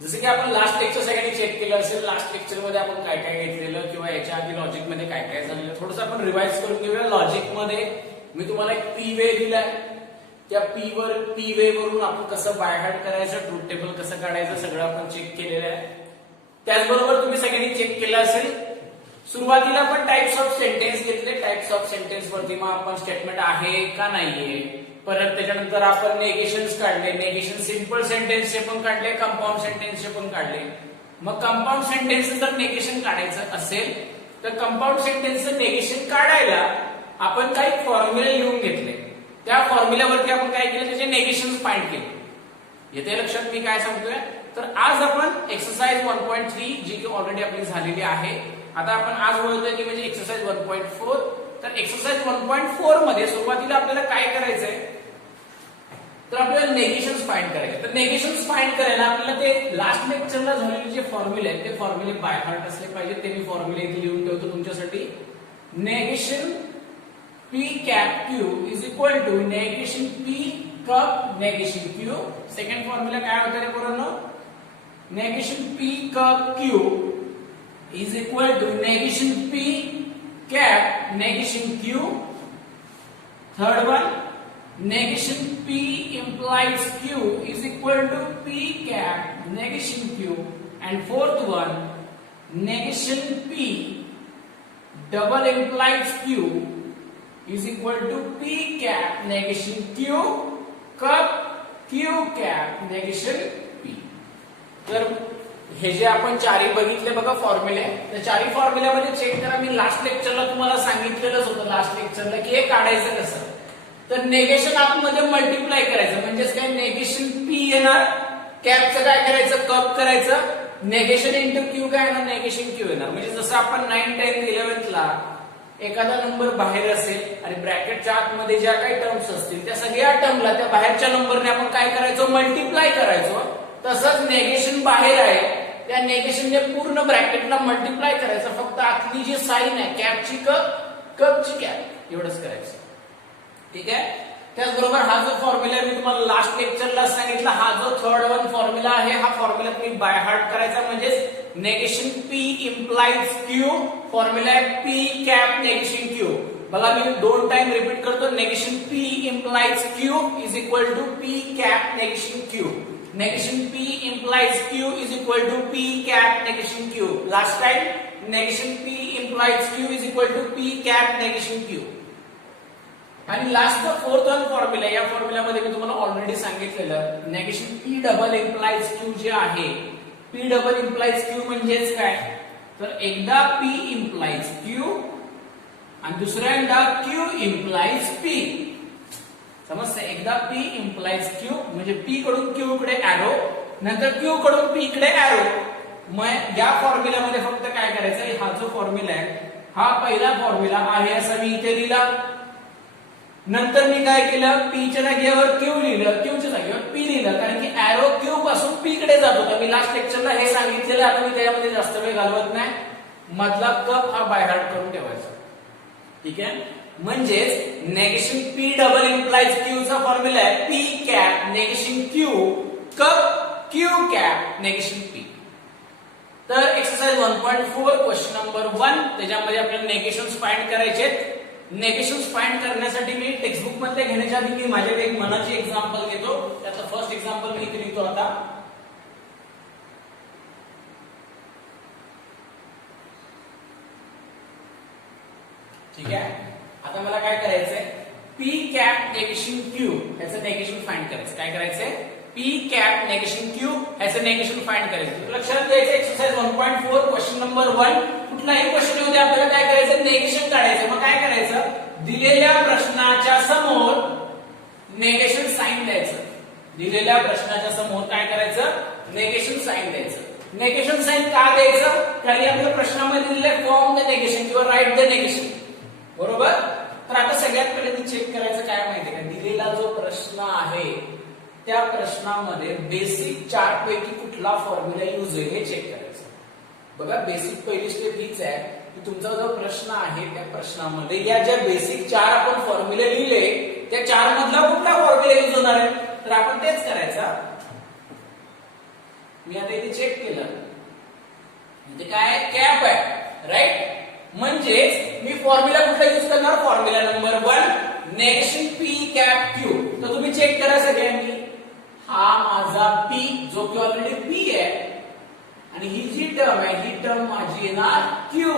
जसं की आपण लास्ट लेक्चर सगळ्यांनी चेक केलं असेल, लास्ट लेक्चर मध्ये आपण काय काय घेतलेलं किंवा याच्या आधी लॉजिक मध्ये काय काय झालेलं थोडंसं आपण रिवाइज करून घेऊया. लॉजिक मध्ये मी तुम्हाला एक पी वे दिलाय, त्या पी वे वरून आपण कसं बाय हार्ट करायचं, ट्रूथ टेबल कसं काढायचं सगळं आपण चेक केलेलं आहे. त्याचबरोबर तुम्ही सगळ्यांनी चेक केलं असेल, सुरुवातीला आपण टाइप्स ऑफ सेंटेन्स घेतले. टाइप्स ऑफ सेंटेन्स वरती मग आपण स्टेटमेंट आहे का नाहीये, परत त्याच्यानंतर आपण नेगेशन्स काढले. नेगेशन सिंपल सेंटेन्सचे पण काढले, कंपाऊंड सेंटेन्सचे पण काढले. मग कंपाऊंड सेंटेन्स जर नेगेशन काढायचं असेल तर कंपाऊंड सेंटेन्सचं नेगेशन काढायला आपण काही फॉर्म्युले लिहून घेतले. त्या फॉर्म्युल्यावरती आपण काय केलं, त्याचे नेगेशन फाइंड केले. येते लक्षात मी काय सांगतोय? तर आज आपण एक्सरसाइज 1.3 जी की ऑलरेडी आपली झालेली आहे, आता आपण आज बोलतोय की म्हणजे एक्सरसाइज 1.4. तर एक्सरसाइज 1.4 मध्ये सुरुवातीला आपल्याला काय करायचंय, तर आपल्याला नेगेशन्स फाइंड करायचे. तर नेगेशन्स फाइंड करायला आपल्याला ते लास्ट लेक्चरला झालेले जे फॉर्म्युले आहेत ते फॉर्म्युले बाय हार्ट असले पाहिजे. ते मी फॉर्म्युले इथे लिहून ठेवतो तुमच्यासाठी. Negation P cap Q is equal to negation P cup negation Q. Second formula काय होता रे पोरांनो? negation P cup Q is equal to negation P cap negation Q. Third one, negation P implies Q is equal to P cap negation Q. And fourth one, negation P double implies Q is equal to P cap negation Q cup Q cap negation P. तर हे जे आपण चारी बघितले बघा फॉर्म्युले, त्या चारी फॉर्म्युल्यामध्ये check करा. मी लास्ट लेक्चरला तुम्हाला सांगितलेलंच होतं लास्ट लेक्चरला की हे काढायचं कसं. तर नेगेशन आतमध्ये मल्टिप्लाय करायचं, म्हणजेच काय, नेगेशन P येणार, कॅपचं काय करायचं, कप करायचं, नेगेशन इंटू Q काय येणार, नेगेशन Q येणार. म्हणजे जसं आपण 9, 10, 11 ला एखादा नंबर बाहेर असेल आणि ब्रॅकेटच्या आतमध्ये ज्या काही टर्म्स असतील त्या सगळ्या टर्मला त्या बाहेरच्या नंबरने आपण काय करायचो, मल्टिप्लाय करायचो. तसंच नेगेशन बाहेर आहे, त्या नेगेशनने पूर्ण ब्रॅकेटला मल्टिप्लाय करायचं. फक्त आतली जी साइन आहे कॅपची कपची कॅप एवढंच करायचं. ठीक आहे. त्याचबरोबर हा जो फॉर्म्युला मी तुम्हाला लास्ट लेक्चरला सांगितला, हा जो थर्ड वन फॉर्म्युला आहे, हा फॉर्म्युला तुम्ही बाय हार्ट करायचा. म्हणजेच negation P implies Q, formula आहे P cap negation Q. बघा मी 2 टाइम रिपीट करतो. Negation P implies Q is equal to P cap negation Q. Negation P implies Q is equal to P cap negation Q. Last time negation P implies Q is equal to P cap negation Q. आणि last the fourth one formula, या फॉर्म्युल्यामध्ये मी तुम्हाला already सांगितलेलं, negation P double implies Q जे आहे, P double implies Q म्हणजेच काय, तर एकदा P इम्प्लाइज Q आणि दुसऱ्यांदा Q इम्प्लाइज P. समजतं? एकदा P इम्प्लाइज Q म्हणजे P कडून Q कडे एरो, नंतर Q कडून P कडे एरो. मग या फॉर्म्युल्यामध्ये फक्त काय करायचं, हा जो फॉर्म्युला आहे हा पहिला फॉर्म्युला आहे असं मी इथे लिहिला. नंतर मी काय केलं, P च्या जागेवर Q लिहिलं, Q च्या जागेवर P लिहिलं, कारण की एरो Q पासून P कडे जात होता. मी लास्ट लेक्चरला हे सांगितलेलं, आता मी त्याच्यामध्ये जास्त वेळ घालवत नाही. मधला कप हा बाय हार्ट करून ठेवायचा. ठीक आहे. म्हणजेच negation P double implies Q चा फॉर्म्युला आहे P cap negation Q cup Q cap negation P. तर एक्सरसाइज 1.4 क्वेश्चन नंबर 1, त्याच्यामध्ये आपल्याला नेगेशन्स फाइंड करायचे. नेगेशन्स फाइंड करण्यासाठी मी टेक्स्टबुक मध्ये घेण्याच्या आधी मी माझ्याकडे एक मनाची एक्झाम्पल घेतो. त्यातलं फर्स्ट एक्झाम्पल मी इथे लिहितो आता. ठीक आहे. आता मला काय करायचंय, P कॅप नेगेशन Q याचं नेगेशन फाइंड करायचं. काय करायचंय, P कॅप नेगेशन Q याचं नेगेशन फाइंड करायचं. लक्षात घ्यायचं एक्सरसाइज 1.4 क्वेश्चन नंबर 1, कुठलाही क्वेश्चन मध्ये आपल्याला काय करायचं, नेगेशन काढायचं. मग काय करायचं, दिलेल्या प्रश्नाच्या समोर नेगेशन साइन द्यायचं. दिलेल्या प्रश्नाच्या समोर काय करायचं, नेगेशन साइन द्यायचं. नेगेशन साइन का द्यायचं, कारण आपल्या प्रश्नामध्ये दिलेले फॉर्म द नेगेशन किंवा राईट द नेगेशन. बरोबर. तर आता सगळ्यात पहिले मी चेक करायचं काय माहितीये का, दिलेला जो प्रश्न आहे त्या प्रश्नामध्ये बेसिक 4 पैकी कुठला फॉर्म्युला यूज होईल हे चेक करायचं. बघा बेसिक पहिली स्टेप हीच आहे की तुमचा जो प्रश्न आहे त्या प्रश्नामध्ये या ज्या बेसिक 4 आपण फॉर्म्युले लिहिले त्या 4 मधला कुठला फॉर्म्युला यूज होणार आहे, तर आपण तेच करायचा. मी आता इथे चेक केलं, म्हणजे काय कॅप आहे, राईट. म्हणजेच मी फॉर्म्युला कुठला यूज करणार, formula number 1 negation P cap Q. तर तुम्ही चेक करा सगळ्यांनी, हा माझा पी जो की ऑलरेडी पी आहे, आणि ही जी टर्म आहे ही टर्म माझी येणार क्यू.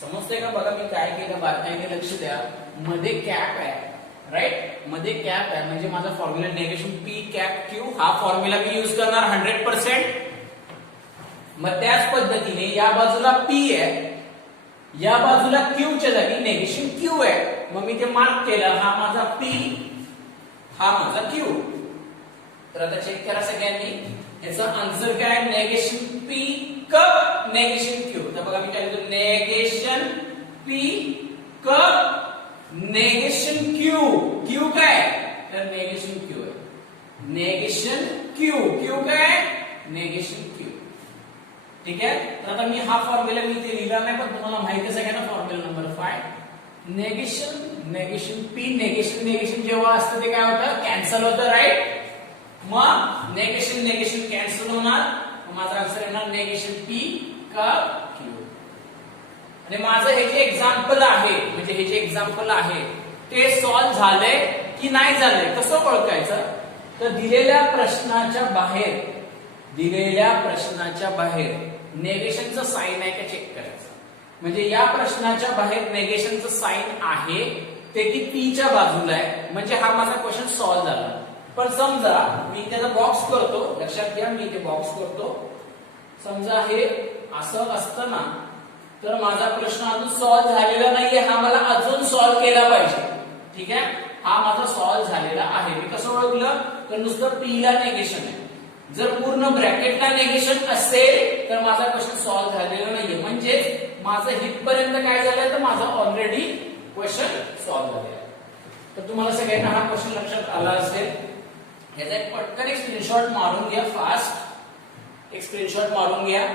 समजतंय का? बघा मी काय केलं, बारकाईने लक्ष द्या. मध्ये कॅप आहे, राईट, मध्ये कॅप आहे, म्हणजे माझा formula negation P cap Q, हा फॉर्म्युला मी यूज करणार 100%. मग त्याच पद्धतीने या बाजूला पी आहे, या बाजूला क्यू च्या जागी नेगेशन क्यू आहे. मग मी ते मार्क केलं, हा माझा पी, हा माझा क्यू. तर आता चेक करा सगळ्यांनी, याचा आन्सर काय, negation P cup negation Q. तर बघा मी काय लिहितो, negation P cup negation q. Q काय, तर नेगेशन क्यू आहे, नेगेशन क्यू. क्यू काय, नेगेशन क्यू. ठीक आहे. तर आता मी हा फॉर्म्युला मी इथे लिहिला नाही, पण तुम्हाला माहिती आहे सगळ्यांना, formula number 5 negation P negation जेव्हा असतं ते काय होतं, कॅन्सल होतं, राईट. मग नेगेशन कॅन्सल होणार, माझा आन्सर येणार नेगेशन पी कप क्यू. आणि माझं हे जे एक्झाम्पल आहे, म्हणजे हे जे एक्झाम्पल आहे ते सॉल्व्ह झालंय की नाही झालंय, कसं ओळखायचं, तर दिलेल्या प्रश्नाच्या बाहेर नेगेशनचं साइन आहे का चेक करायचं. म्हणजे या प्रश्नाच्या बाहेर नेगेशनचं साइन आहे, ते की पी च्या बाजूला आहे, म्हणजे हा माझा क्वेश्चन सॉल्व्ह झाला. पण समजा मी त्याचा बॉक्स करतो, लक्षात घ्या मी इथे बॉक्स करतो, समजा हे असं असतं ना, तर माझा प्रश्न अजून सॉल्व्ह झालेला नाहीये, हा मला अजून सॉल्व्ह केला पाहिजे. ठीक आहे, हा माझा सॉल्व्ह झालेला आहे. मी कसं ओळखलं, तर नुसतं पी ला नेगेशन आहे, जर पूर्ण ब्रॅकेटला नेगेशन असेल तर माझा क्वेश्चन सॉल्व्ह झालेला नाहीये, म्हणजेच माझं हितपर्यंत काय झालंय, तर माझा ऑलरेडी क्वेश्चन सॉल्व्ह झालेला आहे. तर तुम्हाला सगळ्यांना हा क्वेश्चन लक्षात आला असेल. याचा एक पटकन एक स्क्रीनशॉट मारून घ्या, फास्ट एक स्क्रीनशॉट मारून घ्या.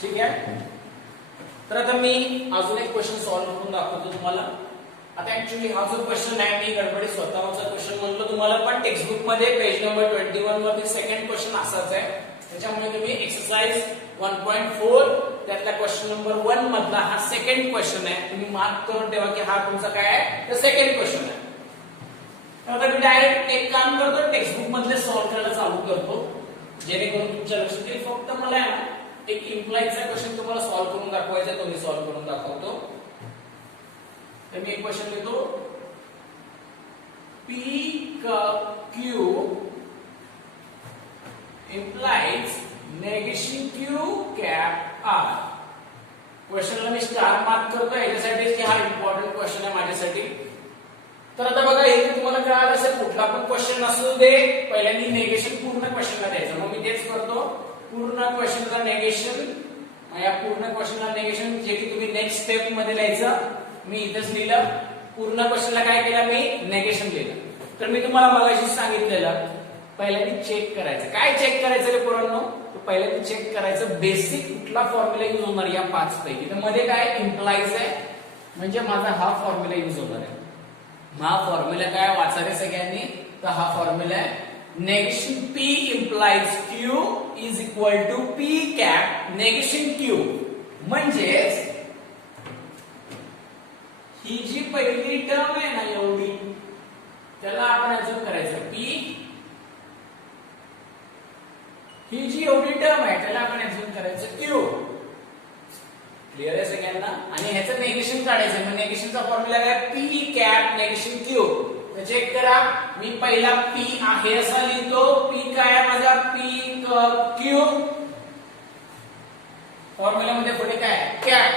ठीक आहे. तर आता मी अजून एक क्वेश्चन सॉल्व्ह करून दाखवतो तुम्हाला. आता ऍक्च्युअली हा जो क्वेश्चन आहे, मी गडबडी स्वतःचा क्वेश्चन म्हणलो तुम्हाला, पण टेक्स्टबुक मध्ये पेज नंबर 21 वरती सेकंड क्वेश्चन असाच आहे. त्याच्यामुळे तुम्ही एक्सरसाइज 1.4 त्यातला क्वेश्चन नंबर 1 मधला हा सेकंड क्वेश्चन आहे, तुम्ही मार्क करून ठेवा की हा तुमचा काय आहे, तर सेकंड क्वेश्चन आहे. आता मी डायरेक्ट एक काम करतो, टेक्स्टबुक मधले सॉल्व्ह करायला चालू करतो, जेणेकरून तुमच्या लक्षात येईल. फक्त मला आहे ना एक इम्प्लाइजचा क्वेश्चन तुम्हाला सॉल्व्ह करून दाखवायचा आहे, तो मी सॉल्व्ह करून दाखवतो. तर मी एक क्वेश्चन लिहितो, P Q implies negation q cap r. क्वेश्चनला मी स्टार मार्क करतो याच्यासाठी की हा इम्पॉर्टंट क्वेश्चन आहे माझ्यासाठी. तर आता बघा इथे तुम्हाला कळालं असेल, कुठला पण क्वेश्चन असू दे पहिल्यांदा नेगेशन पूर्ण क्वेश्चनला द्यायचं. मग मी तेच करतो, पूर्ण क्वेश्चनला नेगेशन, या पूर्ण क्वेश्चनला नेगेशन जे की तुम्ही नेक्स्ट स्टेप मध्ये लिहायचं, मी इथेच लिहिलं. पूर्ण क्वेश्चनला काय केलं, मी नेगेशन लिहिलं. तर मी तुम्हाला मगाशी सांगितलेलं पहिल्यांदा चेक करायचं. काय चेक करायचं रे पोरांनो, तर पहिल्यांदा चेक करायचं बेसिक कुठला फॉर्म्युला यूज होणार या 5 पैकी. तर मध्ये काय इम्प्लाइज आहे, म्हणजे माझा हा फॉर्म्युला यूज होणार आहे. हा फॉर्म्युला काय वाचायला सगळ्यांनी, तर हा फॉर्म्युला आहे negation p implies q is equal to p cap negation q. म्हणजेच ही जी पहिली टर्म आहे ना एवढी, त्याला आपण अजून करायचं पी, ही जी एवढी टर्म आहे त्याला आपण ऍझ्युम करायचं क्यू. क्लिअर आहे सगळ्यांना. आणि ह्याचं नेगेशन काढायचं, मग नेगेशनचा फॉर्म्युला काय, पी कॅप नेगेशन क्यू. तर चेक करा, मी पहिला पी आहे असा लिहितो, पी काय आहे माझा, पी क्यू, फॉर्म्युला मध्ये पुढे काय कॅप,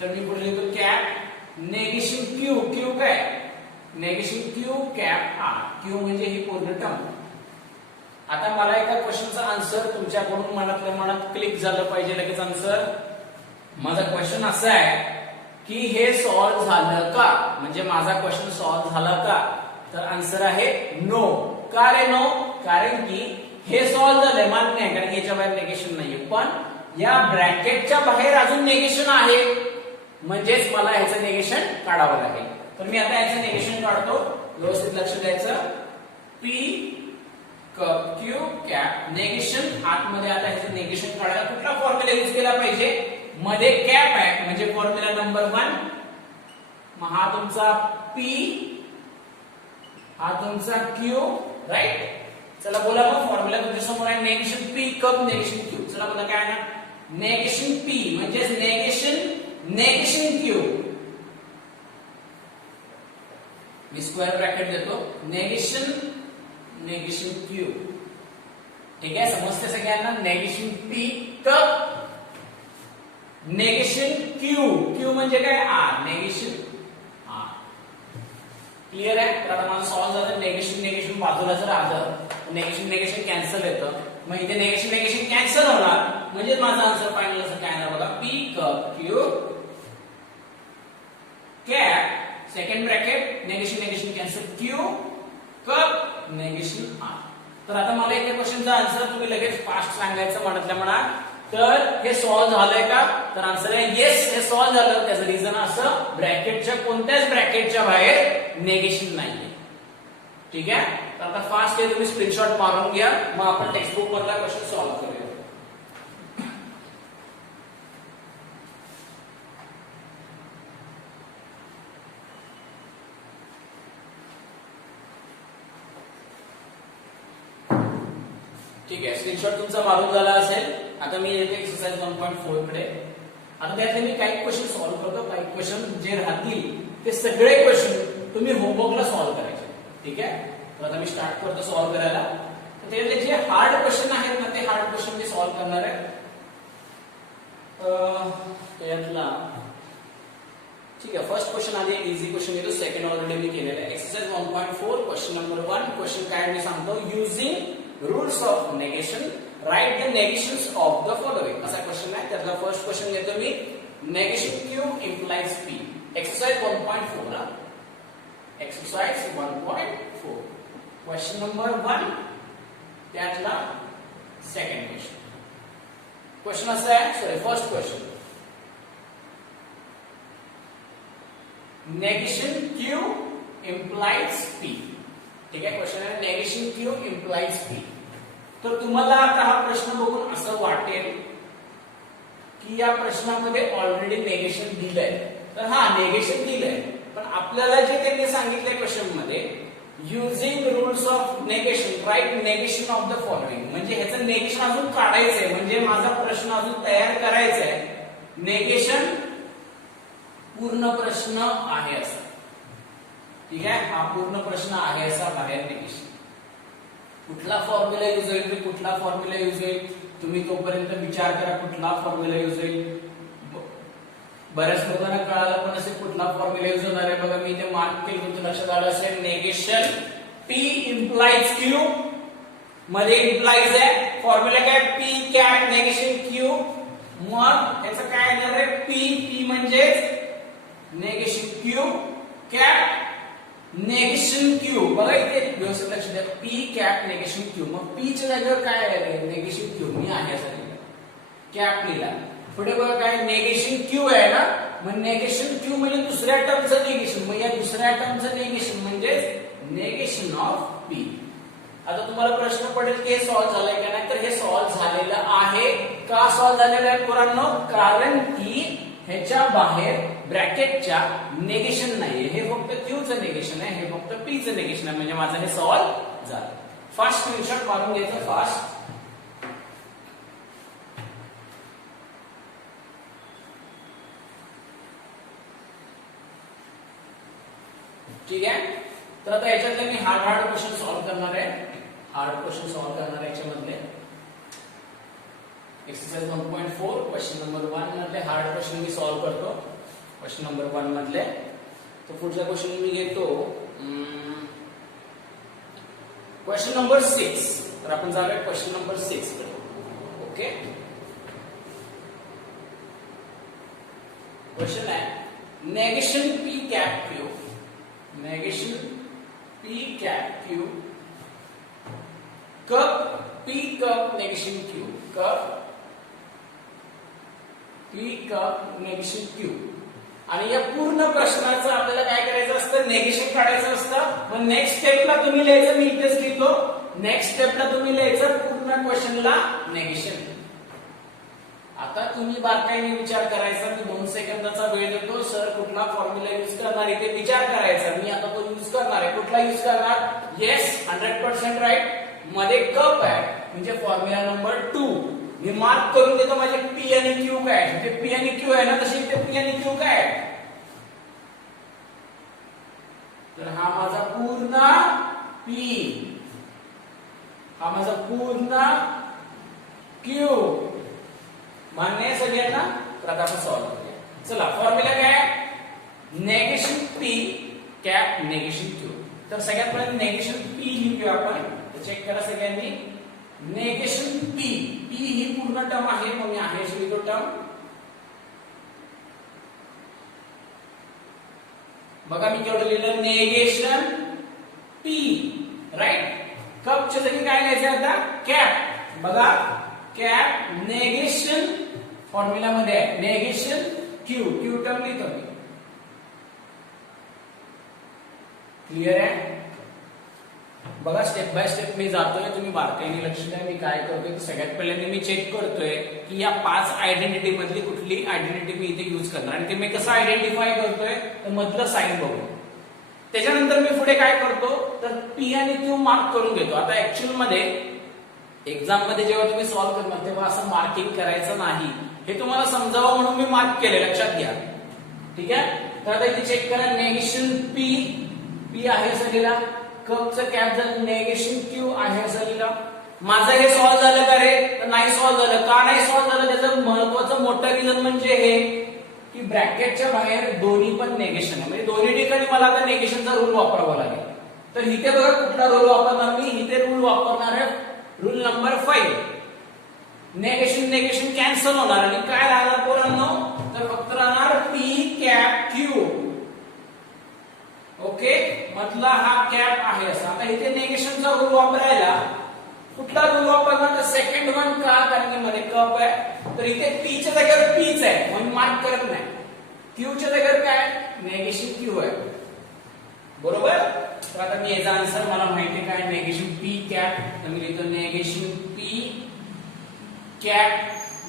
तर मी पुढे लिहितो कॅप नेगेशन क्यू. क्यू काय, negation q cap r. Q म्हणजे ही पूर्ण टर्म. आता मला एका क्वेश्चनचा आन्सर तुमच्याकडून मनातल्या मनात क्लिक झालं पाहिजे लगेच आन्सर. माझा क्वेश्चन असा आहे की हे सॉल्व्ह झालं का, म्हणजे माझा क्वेश्चन सॉल्व्ह झाला का, तर आन्सर आहे नो. का रे नो, कारण की हे सॉल्व्ह झालंय मान्य आहे, कारण याच्या बाहेर नेगेशन नाहीये, पण या ब्रॅकेटच्या बाहेर अजून नेगेशन आहे, म्हणजेच मला ह्याचं नेगेशन काढावं लागेल. तर मी आता ह्याचं नेगेशन काढतो, व्यवस्थित लक्ष द्यायचं. पी क्यू कॅप नेगेशन आतमध्ये. आता ह्याचं नेगेशन काढायला कुठला फॉर्म्युला यूज केला पाहिजे? मध्ये कॅप आहे म्हणजे फॉर्म्युला नंबर 1. मग हा तुमचा पी, हा तुमचा क्यू, राईट. चला बोला मग फॉर्म्युला तुमच्या समोर आहे. Negation P cup negation Q. चला बोला काय आहे? नेगेशन पी म्हणजे नेगेशन क्यू. मी स्क्वेअर ब्रॅकेट देतो. Negation Q. ठीक आहे, समजते सगळ्यांना? Negation P cup negation q. Q म्हणजे काय? आर. Negation R. क्लिअर आहे? तर आता माझं सॉल्व्ह झालं. नेगेशन बाजूला जर आलं, नेगेशन कॅन्सल येतं. मग इथे नेगेशन कॅन्सल होणार, म्हणजे माझा आन्सर फायनल असं काय येणार बघा. P cup q cap second bracket negation cancel q cup negation r. तर आता मला एका क्वेश्चनचा आन्सर तुम्ही लगेच फास्ट सांगायचं म्हणतल्या म्हणा. तर हे सॉल्व्ह झालंय का? तर आन्सर आहे येस, हे सॉल्व्ह झालं. त्याचं रिझन असं, ब्रॅकेटच्या कोणत्याच ब्रॅकेटच्या बाहेर नेगेशन नाहीये. ठीक आहे, तर आता फास्ट हे तुम्ही स्क्रीनशॉट मारून घ्या, मग आपण टेक्स्टबुक मधला क्वेश्चन सॉल्व्ह करूया. ठीक आहे, स्क्रीनशॉट तुमचा मारून झाला असेल. आता मी येते एक्सरसाइज 1.4 कडे. आता त्यातले मी काही क्वेश्चन सॉल्व्ह करतो. काही क्वेश्चन जे राहतील ते सगळे क्वेश्चन तुम्ही होमवर्कला सॉल्व्ह करायचे. ठीक आहे, तर आता मी स्टार्ट करतो सॉल्व्ह करायला. तर त्यातले जे हार्ड क्वेश्चन आहेत ना, ते हार्ड क्वेश्चन मी सॉल्व्ह करणार आहे. त्यातला ठीक आहे, फर्स्ट क्वेश्चन आधी इझी क्वेश्चन घेतो. सेकंड ऑलरेडी मी केलेला आहे. Exercise 1.4 question number 1. क्वेश्चन काय मी सांगतो. Using rules of negation write the negations of the following. असा क्वेश्चन आहे. त्यातला फर्स्ट क्वेश्चन घेतो मी. Negation Q implies P. Exercise 1.4 ना. Exercise 1.4 question number 1. त्यातला सेकंड क्वेश्चन. क्वेश्चन असा आहे, sorry first question. Negation Q implies P. ठीक आहे, क्वेश्चन आहे नेगेशन क्यू इम्प्लाइज पी. तर तुम्हाला आता हा प्रश्न बघून असं वाटेल की या प्रश्नामध्ये ऑलरेडी नेगेशन दिलंय. तर हा नेगेशन दिलंय, पण आपल्याला जे त्यांनी सांगितलंय क्वेश्चन मध्ये, using rules of negation write negation of the following, म्हणजे ह्याचं नेगेशन अजून काढायचंय. म्हणजे माझा प्रश्न अजून तयार करायचा आहे. नेगेशन पूर्ण प्रश्न आहे असा. ठीक आहे, हा पूर्ण प्रश्न आहे असा बाहेर नेगेशन. कुठला फॉर्म्युला यूज होईल, कुठला फॉर्म्युला यूज होईल, तुम्ही तोपर्यंत विचार करा कुठला फॉर्म्युला यूज होईल. बऱ्याच लोकांना कळालं पण असेल कुठला फॉर्म्युला यूज होणार आहे. बघा मी इथे मार्क केलं, तुमच्या लक्षात आलं असेल. नेगेशन पी इम्प्लाइज क्यू मध्ये इम्प्लाइज आहे. फॉर्म्युला काय? P cap negation Q. मग याचं काय येणार आहे? पी म्हणजे negation q cap negation Q. बघा इथे व्यवस्थित लक्ष द्या. P cap negation Q. मग पी च्या जागेवर काय आहे? Negation Q. मी आहे असं लिहिलं, कॅप लिहिला. पुढे बघा काय? नेगेशन क्यू आहे ना. मग नेगेशन क्यू म्हणजे दुसऱ्या टर्मचं निगेशन. मग या दुसऱ्या टर्मचं निगेशन म्हणजे नेगेशन ऑफ पी. आता तुम्हाला प्रश्न पडेल की हे सॉल्व्ह झालंय का नाही. तर हे सॉल्व्ह झालेलं आहे. का सॉल्व्ह झालेलं आहे पोरांनो? कारण की ह्याच्या बाहेर ब्रॅकेटच्या नेगेशन नाहीये. हे फक्त क्यूचं निगेशन आहे, हे फक्त पीचं निगेशन आहे. म्हणजे माझं हे सॉल्व्ह झालं. फास्ट स्क्रीनशॉट मारून घ्यायचं फास्ट. ठीक आहे, तर आता याच्यातले मी हार्ड क्वेश्चन सॉल्व्ह करणार आहे. हार्ड क्वेश्चन सॉल्व्ह करणार आहे याच्यामधले. एक्सरसाइज 1.4 क्वेश्चन नंबर 1 मधले हार्ड क्वेश्चन मी सॉल्व्ह करतो. क्वेश्चन नंबर 1 मधले. तो पुढचा क्वेश्चन मी घेतो क्वेश्चन नंबर 6. तर आपण जाऊया क्वेश्चन नंबर 6 कडे. ओके, क्वेश्चन आहे negation P cap Q. Negation P cap Q cup P cup negation Q, cup P cup negation Q. आणि या पूर्ण प्रश्नाचं आपल्याला काय करायचं असतं, निगेशन काढायचं असतं. मग नेक्स्ट स्टेपला तुम्ही लिहायचं, मी इथेच लिहितो, नेक्स्ट स्टेपला तुम्ही लिहायचं पूर्ण क्वेश्चनला निगेशन. आता तुम्ही बारकाईने विचार करायचा, मी 2 सेकंदाचा वेळ देतो, सर कुठला फॉर्म्युला यूज करणार आहे ते विचार करायचा. मी आता तो यूज करणार आहे. कुठला यूज करणार? Yes, 100% right. मध्ये कप आहे म्हणजे फॉर्म्युला नंबर 2. मी मार्क करून देतो माझे पी आणि क्यू काय, म्हणजे पी आणि क्यू आहे ना, तसे इथे पी आणि क्यू काय. तर हा माझा पूर्ण पी, हा माझा पूर्ण क्यू. मान्य आहे सगळ्यांना? तर आता आपण सॉल्व्ह करूया. चला, फॉर्म्युला काय? Negation P cap negation Q. तर सगळ्यात पहिले नेगेशन पी लिहूया आपण. तर चेक करा सगळ्यांनी, नेगेशन पी, पी ही पूर्ण टर्म आहे, मग मी आहे अशी लिहितो टर्म. बघा मी केवढं लिहिलं, नेगेशन पी, राईट. कपच्या जागी काय लिहायचं आता? कॅप. बघा, कॅप नेगेशन फॉर्म्युला मध्ये आहे, नेगेशन क्यू, क्यू टर्म लिहितो मी. क्लिअर आहे? बघा स्टेप बाय स्टेप मी जातोय, तुम्ही बारकाईने लक्ष द्या. मी काय करतोय, सगळ्यात पहिल्यांदा मी चेक करतोय की या 5 आयडेंटिटी मधली कुठली आयडेंटिटी मी इथे यूज करणार, आणि ते मी कसं आयडेंटिफाय करतोय, तर मधलं साइन बघून. त्याच्यानंतर मी पुढे काय करतो, तर पी आणि क्यू मार्क करून घेतो. आता ऍक्च्युअल मध्ये एक्झाम मध्ये जेव्हा तुम्ही सॉल्व्ह करणार तेव्हा असं मार्किंग करायचं नाही, हे तुम्हाला समजावं म्हणून मी मार्क केले, लक्षात घ्या. ठीक आहे? तर आता इथे चेक करा, नेगेशन पी, पी आहे असं लिहिला. कपचं कॅप झालं, नेगेशन क्यू आहे असं लिहिलं. माझं हे सॉल्व्ह झालं का रे? तर नाही सॉल्व्ह झालं. का नाही सॉल्व्ह झालं? त्याचं महत्वाचं मोठं रिझन म्हणजे हे की ब्रॅकेटच्या बाहेर दोन्ही पण नेगेशन आहे, म्हणजे दोन्ही ठिकाणी मला आता नेगेशनचा रूल वापरावा लागेल. तर इथे बघा कुठला रूल वापरणार मी, इथे रूल वापरणार आहे rule number 5. Negation negation cancel होणार आणि काय राहणार पोरांनो, तर फक्त राहणार पी कॅप क्यू. ओके, मधला हा कॅप आहे असा. आता इथे नेगेशनचा रूल वापरायला कुठला रूल वापरणार, तर सेकंड वन. का? कारण की मध्ये कप आहे, तर इथे पी च्या जागेवर पीच आहे म्हणून मार्क करत नाही. क्यू च्या जागेवर काय? नेगेशन क्यू आहे, बरोबर. तर आता मी याचा आन्सर मला माहिती काय, नेगेशन पी कॅप. तर मी लिहितो नेगेशन पी कॅप,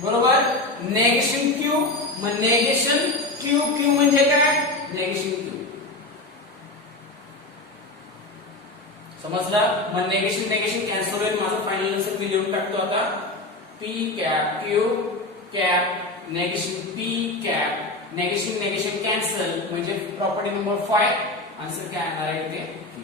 बरोबर. नेगेशन क्यू, मग नेगेशन क्यू, क्यू म्हणजे काय? Negation Q. समजलं? मग नेगेशन नेगेशन कॅन्सल होईल. माझं फायनल आन्सर मी लिहून टाकतो आता, P cap Q cap negation P cap, negation negation cancel म्हणजे प्रॉपर्टी नंबर 5. आन्सर काय येणार आहे इथे? क्यू.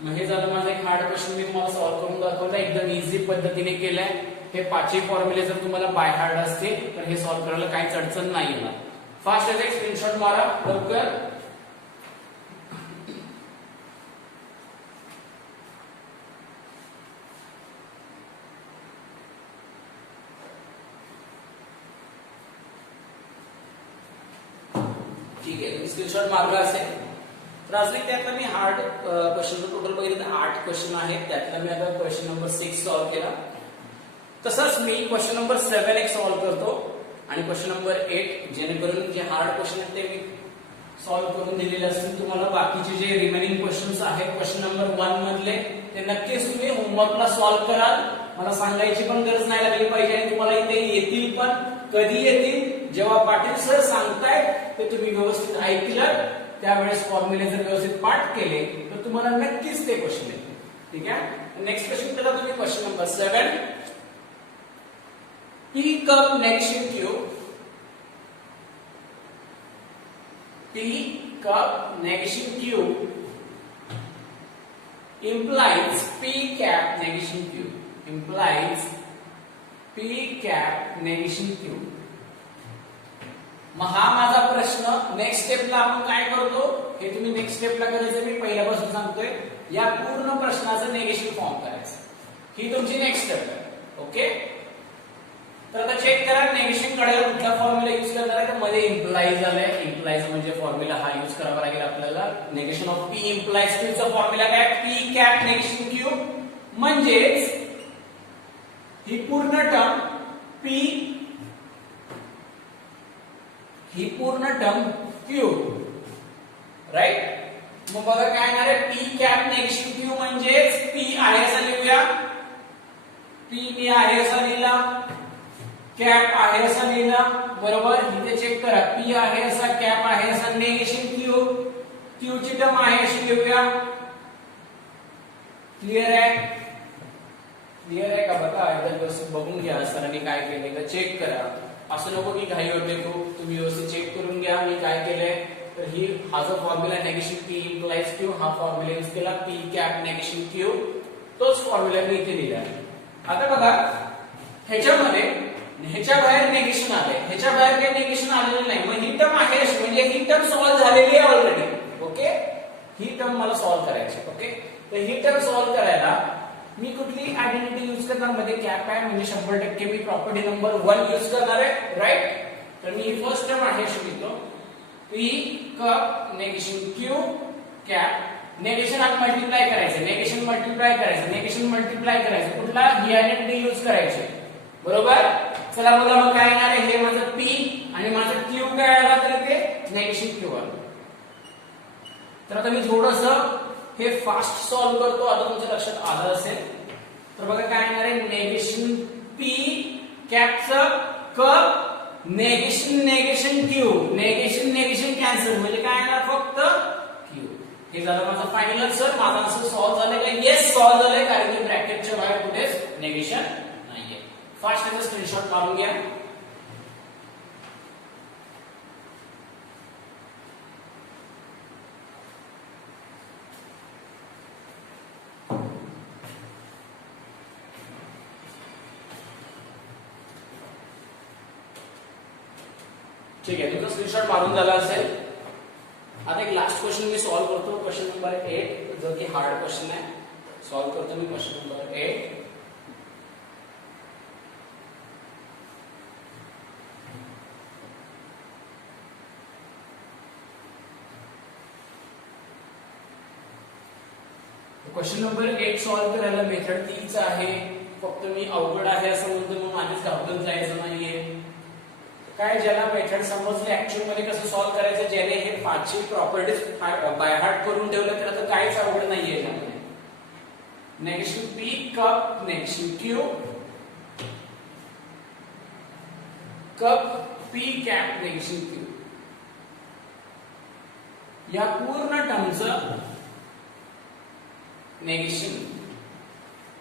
मग हे झालं माझं एक हार्ड क्वेश्चन, मी तुम्हाला सॉल्व्ह करून दाखवलं. एकदम इझी पद्धतीने केलंय. हे 5ही फॉर्म्युले जर तुम्हाला बाय हार्ड असतील तर हे सॉल्व्ह करायला काहीच अडचण नाही येणार. फास्ट एक स्क्रीनशॉट मारा लवकर. ठीक आहे, स्क्रीनशॉट मारला असेल तर अजून त्यातला मी हार्ड क्वेश्चन टोटल बघितलं तर 8 क्वेश्चन आहेत. त्यातला मी आता क्वेश्चन नंबर 6 सॉल्व्ह केला. तसंच मी क्वेश्चन नंबर 7 एक सॉल्व्ह करतो आणि क्वेश्चन नंबर 8, जेणेकरून जे हार्ड क्वेश्चन आहेत ते मी सॉल्व्ह करून दिलेले असतील. तुम्हाला बाकीचे जे रिमेनिंग क्वेश्चन्स आहेत क्वेश्चन नंबर 1 मधले, ते नक्कीच तुम्ही होमवर्कला सॉल्व्ह कराल. मला सांगायची पण गरज नाही लागली पाहिजे, आणि तुम्हाला इथे येतील पण. कधी येतील? जेव्हा पाटील सर सांगतायत ते तुम्ही व्यवस्थित ऐकलं, त्यावेळेस फॉर्म्युले जर व्यवस्थित पाठ केले तर तुम्हाला नक्कीच ते क्वेश्चन येतील. ठीक आहे? नेक्स्ट क्वेश्चन केला तुम्ही, question number 7. P cup negation Q, P cup negation Q implies p cap negation q, implies p cap negation q. मग हा माझा प्रश्न. नेक्स्ट स्टेपला आपण काय करतो हे तुम्ही नेक्स्ट स्टेपला करायचं, मी पहिल्यापासून सांगतोय. या पूर्ण प्रश्नाचं नेगेशन फॉर्म करायचं, ही तुमची नेक्स्ट स्टेप आहे. ओके, तर आता चेक करा नेगेशन काढायला कुठला फॉर्म्युला यूज करणार आहे. तर मध्ये इम्प्लाइज आलाय, इम्प्लाइज म्हणजे फॉर्म्युला हा यूज करावा लागेल आपल्याला. Negation of P implies Q चा फॉर्म्युला काय? पी कॅप नेगेशन क्यू म्हणजेच ही पूर्ण टर्म P, ही पूर्ण टर्म Q, राईट. मग बघा काय येणार आहे, P कॅप नेगेशन Q म्हणजे P आहे असा लिहूया, P मी आहे असा लिहिला, कॅप आहे असा लिहिला, बरोबर. इथे चेक करा, P आहे असा, कॅप आहे असा, नेगेशन Q, Q ची टर्म आहे अशी लिहूया. क्लिअर आहे, क्लिअर आहे का बघा, एकदा व्यवस्थित बघून घ्या सरांनी काय केले का चेक करा. असं नको की घाई होते खूप, तुम्ही व्यवस्थित चेक करून घ्या मी काय केलंय. तर ही हा जो formula negation P implies Q, हा फॉर्म्युला यूज केला, P कॅप नेगेशन Q, तोच फॉर्म्युला मी इथे लिहिला. आता बघा ह्याच्यामध्ये ह्याच्या बाहेर नेगेशन आले, ह्याच्या बाहेर काही नेगेशन आलेलं नाही, मग ही टर्म आहे म्हणजे ही टर्म सॉल्व्ह झालेली आहे ऑलरेडी. ओके, ही टर्म मला सॉल्व्ह करायची. ओके, तर ही टर्म सॉल्व्ह करायला मी कुठली आयडेंटिटी यूज करणार, मध्ये कॅप आहे म्हणजे 100% मी प्रॉपर्टी नंबर 1 यूज करणार आहे, राईट. तर मी ही फर्स्ट टर्म आहे अशी लिहितो, P cup negation Q cap, negation आता मल्टिप्लाय करायचं, नेगेशन मल्टिप्लाय करायचं, नेगेशन मल्टिप्लाय करायचं, कुठला ही आयडेंटिटी यूज करायची, बरोबर. चला बघा मग काय येणार आहे, हे माझं P आणि माझं Q काय आला तर ते नेगेशन Q आलं. तर आता मी थोडंसं हे फास्ट सॉल्व्ह करतो, आता तुमच्या लक्षात आलं असेल. तर बघा काय येणार आहे, नेगेशन P कॅपचं cup negation negation Q, negation negation cancel म्हणजे काय येणार फक्त Q. हे झालं माझं फायनल आन्सर. माझा आन्सर सॉल्व्ह झालं का, येस सॉल्व्ह झालंय, कारण की ब्रॅकेटच्या बाहेर कुठेच नेगेशन नाहीये. फास्ट त्याचा स्क्रीनशॉट मारून घ्या. ठीक आहे, तुमचा स्क्रीनशॉट मारून झाला असेल. आता एक लास्ट क्वेश्चन मी सॉल्व्ह करतो, क्वेश्चन नंबर 8, जो की हार्ड क्वेश्चन आहे. सॉल्व्ह करतो मी question number 8. Question number 8 solve करायला मेथड तीच आहे, फक्त मी अवघड आहे असं म्हणतो मग माझेच घाबरून जायचं नाहीये. काय ज्याला मेथड समजले ऍक्च्युअल मध्ये कसं सॉल्व्ह करायचं, ज्याने हे 5ची प्रॉपर्टीज बाय हार्ट करून ठेवलं तर आता काहीच अवघड नाहीये यामध्ये. Negation P cup negation Q cup P cap negation Q, या पूर्ण टर्मचं नेगेशन.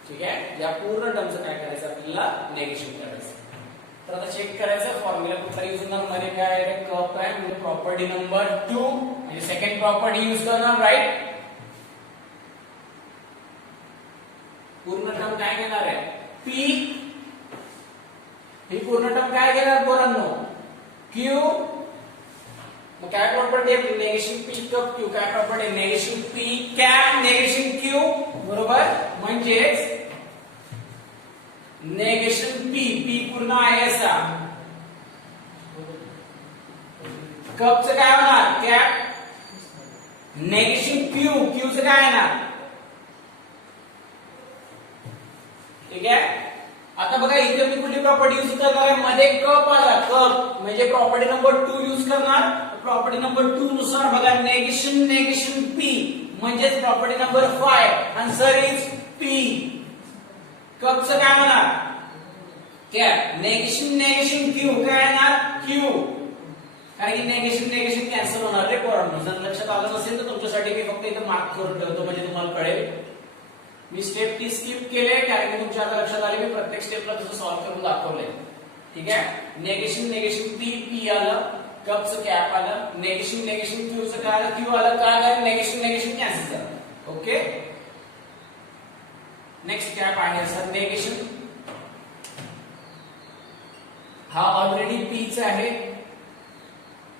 ठीक आहे, या पूर्ण टर्मचं काय करायचं आपल्याला, नेगेशन करायचं. तर आता चेक करायचं फॉर्म्युला कुठला यूज करणार, मध्ये काय आहे, कप आहे म्हणजे प्रॉपर्टी नंबर 2 म्हणजे सेकंड प्रॉपर्टी यूज करणार, राईट. पूर्ण टर्म काय घेणार आहे, P, ही पूर्ण टर्म काय घेणार पोरांनो, Q. मग काय प्रॉपर्टी आहे, नेगेशन P कप Q, काय property, negation P cap negation Q, बरोबर. म्हणजेच नेगेशन P पूर्ण आहे असा, कपचं काय होणार, कॅप नेगेशन Q चं काय येणार. ठीक आहे, आता बघा इथे मी कुठली प्रॉपर्टी यूज करणार आहे, मध्ये कप आला, कप म्हणजे प्रॉपर्टी नंबर 2 यूज करणार. प्रॉपर्टी नंबर 2 नुसार बघा नेगेशन नेगेशन P म्हणजेच property number 5, answer is P. कपचं काय होणार, कॅप नेगेशन नेगेशन Q काय येणार, Q, कारण की नेगेशन नेगेशन कॅन्सल होणार रे पोरांनो. जर लक्षात आलं नसेल तर तुमच्यासाठी मी फक्त इथे मार्क करून ठेवतो म्हणजे तुम्हाला कळेल. मी स्टेप टी स्किप केले कारण की तुमच्या आता लक्षात आले मी प्रत्येक स्टेपला तसं सॉल्व्ह करून दाखवलंय. ठीक आहे, नेगेशन नेगेशन P आलं, कपचं कॅप आलं, नेगेशन नेगेशन Q चं काय आलं, Q आलं, काय काय नेगेशन नेगेशन कॅन्सल झालं. ओके, नेक्स्ट कॅप आहे सर नेगेशन, हा ऑलरेडी P चा आहे,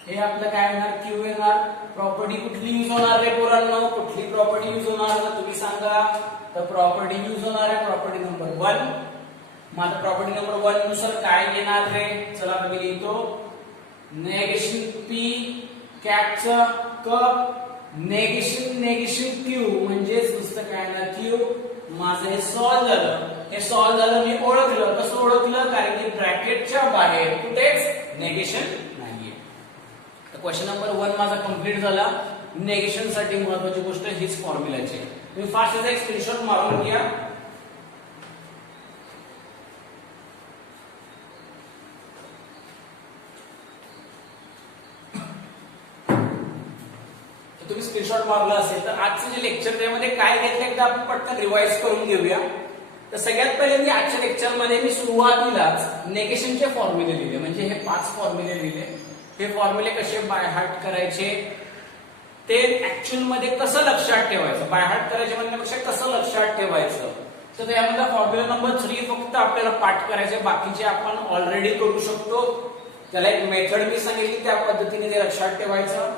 हे आपलं काय येणार, Q येणार. प्रॉपर्टी कुठली यूज होणार रे पोरांनो, कुठली प्रॉपर्टी यूज होणार तर तुम्ही सांगा. तर प्रॉपर्टी यूज होणार आहे प्रॉपर्टी नंबर 1. मग आता प्रॉपर्टी नंबर 1 नुसार काय येणार रे, चला मी लिहितो, negation P captcha cup negation negation Q म्हणजेच नुसतं काय येणार Q माझं हे सॉल्व्ह झालं. हे सॉल्व्ह झालं, मी ओळखलं. कसं ओळखलं? कारण की ब्रॅकेटच्या बाहेर कुठेच नेगेशन नाहीये. तर क्वेश्चन नंबर 1 माझा कंप्लीट झाला. नेगेशन साठी महत्वाची गोष्ट हीच फॉर्म्युलाची. तुम्ही फास्ट याचा एक स्क्रीनशॉट मारून घ्या. तुम्ही स्क्रीनशॉट मारला असेल तर आजचं जे लेक्चर त्यामध्ये काय घेतलं एकदा आपण पटकन रिवाइज करून घेऊया. तर सगळ्यात पहिले मी आजच्या लेक्चरमध्ये मी सुरुवातीलाच नेगेशनचे फॉर्म्युले लिहिले. म्हणजे हे 5 फॉर्म्युले लिहिले. हे फॉर्म्युले कसे बाय हार्ट करायचे, ते ऍक्च्युअल मध्ये कसं लक्षात ठेवायचं, बाय हार्ट करायचे म्हणण्यापेक्षा कसं लक्षात ठेवायचं. तर त्यामध्ये फॉर्म्युला नंबर 3 फक्त आपल्याला पाठ करायचे, बाकीचे आपण ऑलरेडी करू शकतो. त्याला एक मेथड मी सांगितली, त्या पद्धतीने ते लक्षात ठेवायचं.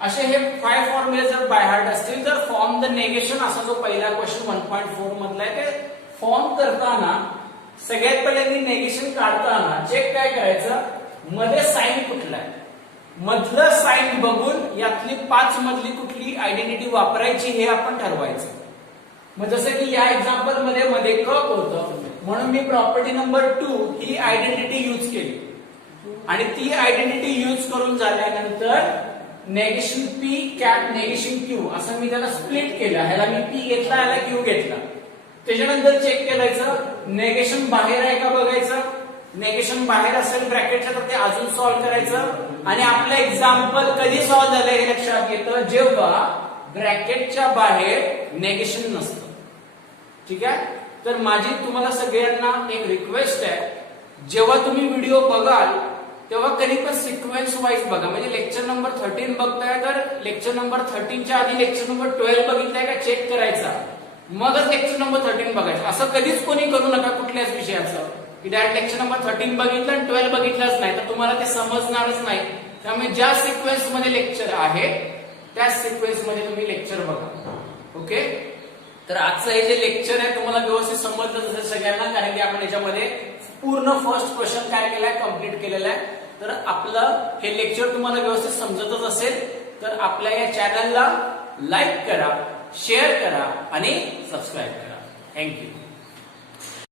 असे हे 5 फॉर्म्युले जर बाय हार्ट असतील तर फॉर्म द नेगेशन असा जो पहिला क्वेश्चन 1.4 मधला आहे ते फॉर्म करताना सगळ्यात पहिले नेगेशन काढताना चेक काय करायचं, मध्ये साइन कुठला आहे, मधलं साइन बघून यातली 5 मधली कुठली आयडेंटिटी वापरायची हे आपण ठरवायचं. मग जसं की या एक्झाम्पल मध्ये कप होतं म्हणून मी प्रॉपर्टी नंबर 2 ही आयडेंटिटी यूज केली. आणि ती आयडेंटिटी यूज करून झाल्यानंतर negation P cap negation Q असं मी त्याला स्प्लिट केलं. ह्याला मी पी घेतला, ह्याला क्यू घेतला. त्याच्यानंतर चेक करायचं नेगेशन बाहेर आहे का बघायचं. नेगेशन बाहेर असेल ब्रॅकेटच्या तर ते अजून सॉल्व्ह करायचं. आणि आपलं एक्झाम्पल कधी सॉल्व्ह झालं हे लक्षात येतं जेव्हा ब्रॅकेटच्या बाहेर नेगेशन नसतं. ठीक आहे. तर माझी तुम्हाला सगळ्यांना एक रिक्वेस्ट आहे, जेव्हा तुम्ही व्हिडिओ बघाल तेव्हा कधी पण सिक्वेन्स वाईज बघा. म्हणजे लेक्चर नंबर 13 बघताय तर लेक्चर नंबर 13च्या आधी लेक्चर नंबर 12 बघितलाय का चेक करायचा, मगच लेक्चर नंबर 13 बघायचं. असं कधीच कोणी करू नका कुठल्याच विषयाचं की डायरेक्ट लेक्चर नंबर 13 बघितलं आणि 12 बघितलंच नाही तर तुम्हाला ते समजणारच नाही. त्यामुळे ज्या सिक्वेन्स मध्ये लेक्चर आहे त्याच सिक्वेन्स मध्ये तुम्ही लेक्चर बघा. ओके. तर आजचं हे जे लेक्चर आहे तुम्हाला व्यवस्थित समजलं असेल सगळ्यांना, कारण की आपण याच्यामध्ये पूर्ण फर्स्ट क्वेश्चन काय केलाय, कम्प्लीट केलेला आहे. तर आपलं हे लेक्चर तुम्हाला व्यवस्थित समजतच असेल तर आपल्या या चॅनलला लाईक करा, शेअर करा आणि सबस्क्राईब करा. थँक्यू.